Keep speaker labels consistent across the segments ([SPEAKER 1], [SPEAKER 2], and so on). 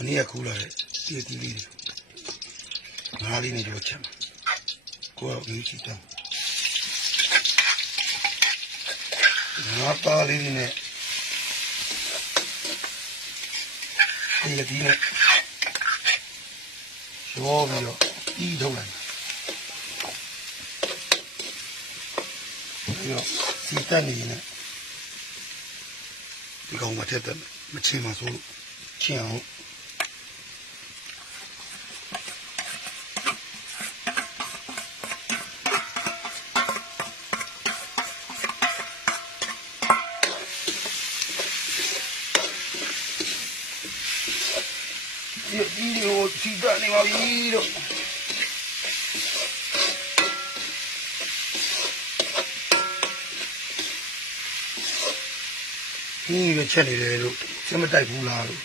[SPEAKER 1] မနေ့ကခူးလာတဲ့တီတီလေးတွေငါးလေးနဲ့ကြောချက်မှာကိုယ်ကယူချီတောင်းငါးပါလေးတွေနဲ့ဒီကဒီနဲ့ရောပြီးတော့ပြီးထုတ်လိုက်ပြီးတော့စီတက်နေနေဒီကောင်မထက်တယ်မချင်းမဆိုးလို့ချင်းအောင် ဒီဒီကိုစီကနေပါပြီတော့ဒီရချက်နေတယ်လို့စမတိုက်ဘူးလားလို့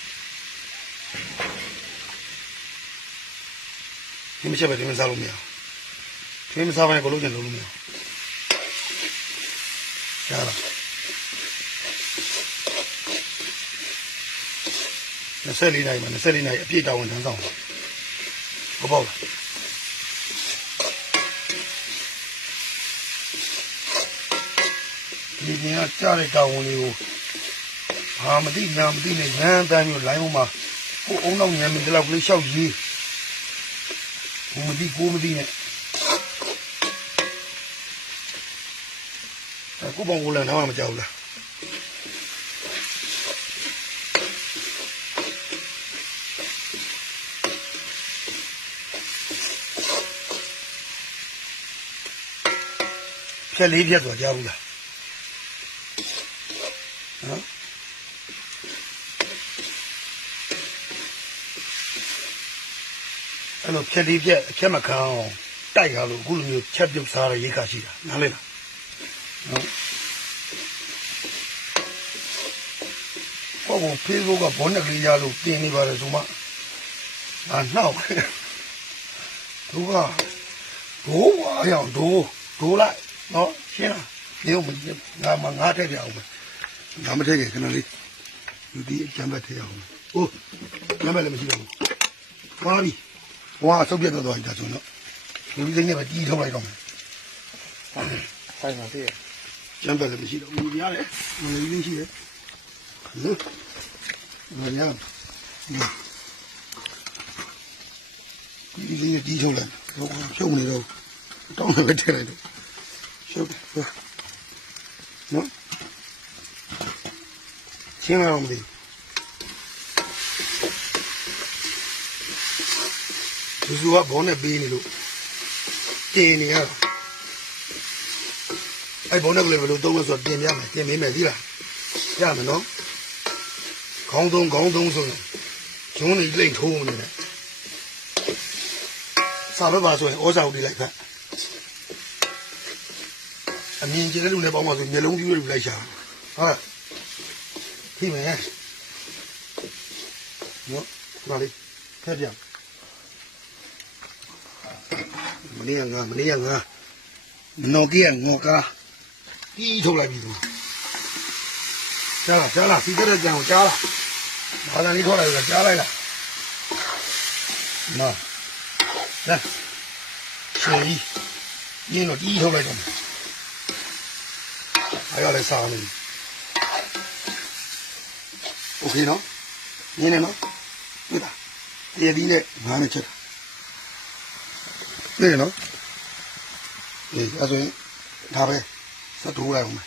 [SPEAKER 1] ဒီမချက်ပဲဒီမစားလို့မရဒီမစားဘဲဘလို့ကျန်လို့မရရလား 24နိုင်မှာ24နိုင်အပြည့်တောင်းဝန်ထမ်းဆောင်ဟုတ်ပေါ့လားဒီပြင်ကကြားတဲ့တောင်းဝန်တွေကိုဘာမသိညာမသိနဲ့ရမ်းတမ်းမျိုးလိုင်းပေါ်မှာကိုအုံနောက်ညံမီတလောက်ကလေးလျှောက်ရေးဘုံမသိကိုမသိနဲ့အခုပုံကိုလည်းတော့မကြောက်ဘူးလား ဖြက်လေးဖြက်ဆိုကြားဘူးလားနော်အဲ့လိုဖြက်လေးဖြက်အချက်မခံအောင်တိုက်ရလို့အခုလိုမျိုးချက်ပြုတ်စားရရိတ်ခါရှိတာနားလဲလားနော်ပေါ့ဘောဖေးဖို့ကဘောနဲ့ကလေးရလို့ပြင်နေပါလေဆိုမှအာနှောက်သူကဒိုးဝါရောင်ဒိုးဒိုးလိုက် နော်ရှင်းလားနေဦးမငါမငါထည့်ပြအောင်မယ်ငါမထည့်ခင်ခဏလေးယူဒီအကျမ်းဘက်ထည့်အောင်မယ်ဟိုညမလည်းမရှိတော့ဘူးသွားပြီဟွာဆုပ်ပြတ်တော့သွားပြီဒါဆိုတော့လူကြီးစိမ့်နဲ့ပဲတီးထုတ်လိုက်တော့မယ်
[SPEAKER 2] ဆိုင်ပါသေးတယ်
[SPEAKER 1] ကျမ်းဘက်လည်းမရှိတော့ဘူးရတယ်လူကြီးရှိတယ်ဟင်ဘာညာဒီလေးတီးထုတ်လိုက်ဟိုဖြုံနေတော့တောင်းလည်းထည့်လိုက်တော့ ရှုပ်တယ်နော်ရှင်းအောင်မသိဘူးသူကဘောနဲ့ပေးနေလို့တင်နေရတော့အဲ့ဘောနဲ့ကလေးဘယ်လိုသုံးလဲဆိုတော့တင်ပြမယ်တင်မေးမယ်ကြီးလားရမယ်နော်ခေါင်းသုံးခေါင်းသုံးဆိုရင်ဂျုံးနေလိမ့်ထိုးနေတယ်စာဘက်ပါဆိုရင်ဩဇာဦးလေးလိုက်ဖက် အမြင်ကျတဲ့လူနဲ့ပေါင်းပါဆိုမျက်လုံးပြည့်တဲ့လူလိုက်ရှာဟုတ်လားခိမယ်နော်ဒါလေးဖက်ပြမနေ့ကငါမနေ့ကငါမနော်ကြီးကငေါ်ကားပြီးထုတ်လိုက်ပြီသူကြားလားကြားလားစီးတဲ့ကြံကိုကြားလားဘာသာလေးထွက်လာပြီကြားလိုက်လားနော်လာရှင်ကြီးရင်းတော့တီးထုတ်လိုက်တော့မယ် အဲ့ရလဲစားနေโอเคနော်ရင်းနေနော်တွေ့တာတရဒီနဲ့ငါးနဲ့ချက်တွေ့ရနော်အေးအဲ့ဆိုရင်ဒါပဲစက်ထိုးလိုက်အောင်မယ်